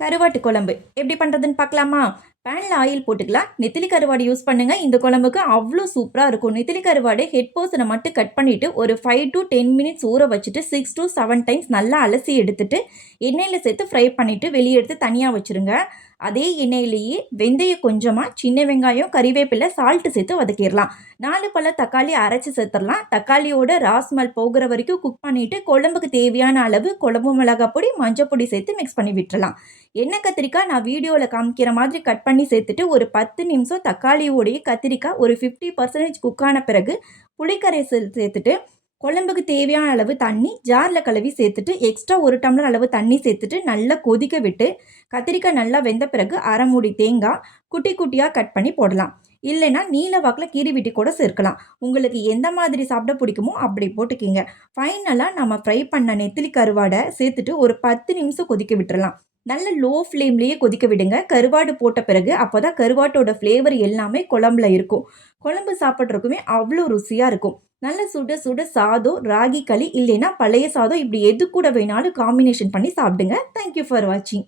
கருவாட்டு குழம்பு எப்படி பண்ணுறதுன்னு பார்க்கலாமா? பேனில் ஆயில் போட்டுக்கலாம். நெத்திலி கருவாடு யூஸ் பண்ணுங்கள். இந்த குழம்புக்கு அவ்வளோ சூப்பராக இருக்கும். நெத்திலி கருவாடு ஹெட் போர்ஷனை மட்டும் கட் பண்ணிவிட்டு ஒரு 5 to 10 மினிட்ஸ் ஊற வச்சுட்டு 6 to 7 டைம்ஸ் நல்லா அலசி எடுத்துட்டு எண்ணெயில் சேர்த்து ஃப்ரை பண்ணிவிட்டு வெளியே எடுத்து தனியாக வச்சுருங்க. அதே எண்ணெயிலேயே வெந்தயம் கொஞ்சமாக, சின்ன வெங்காயம், கறிவேப்பிலை, சால்ட்டு சேர்த்து வதக்கிடலாம். 4 பழ தக்காளி அரைச்சி சேர்த்துடலாம். தக்காளியோட ராஸ்மல் போகிற வரைக்கும் குக் பண்ணிவிட்டு குழம்புக்கு தேவையான அளவு குழம்பு மிளகாய் பொடி, மஞ்சள் பொடி சேர்த்து மிக்ஸ் பண்ணி விட்டுறலாம். எண்ணெய் கத்திரிக்காய் நான் வீடியோவில் காமிக்கிற மாதிரி கட் பண்ணி சேர்த்துட்டு ஒரு 10 நிமிஷம் தக்காளியோடைய கத்திரிக்காய் ஒரு 50% குக் ஆன பிறகு புளிக்கரைசல் சேர்த்துட்டு குழம்புக்கு தேவையான அளவு தண்ணி ஜாரில் கழுவி சேர்த்துட்டு எக்ஸ்ட்ரா 1 டம்ளர் அளவு தண்ணி சேர்த்துட்டு நல்லா கொதிக்க விட்டு கத்திரிக்காய் நல்லா வெந்த பிறகு அரை மூடி தேங்காய் குட்டி குட்டியாக கட் பண்ணி போடலாம். இல்லைன்னா நீல வாக்கில் கீரி விட்டி கூட சேர்க்கலாம். உங்களுக்கு எந்த மாதிரி சாப்பிட பிடிக்குமோ அப்படி போட்டுக்கிங்க. ஃபைனலாக நம்ம ஃப்ரை பண்ண நெத்திலி கருவாடை சேர்த்துட்டு ஒரு 10 நிமிஷம் கொதிக்க விட்டுறலாம். நல்ல லோ ஃப்ளேம்லேயே கொதிக்க விடுங்க. கருவாடு போட்ட பிறகு அப்போ தான் கருவாட்டோட ஃப்ளேவர் எல்லாமே குழம்புல இருக்கும். குழம்பு சாப்பிட்றதுக்குமே அவ்வளோ ருசியாக இருக்கும். நல்ல சுட சுட சாதம், ராகி களி இல்லைன்னா பழைய சாதம் இப்படி எது கூட வேணாலும் காம்பினேஷன் பண்ணி சாப்பிடுங்க. தேங்க்யூ ஃபார் வாட்சிங்.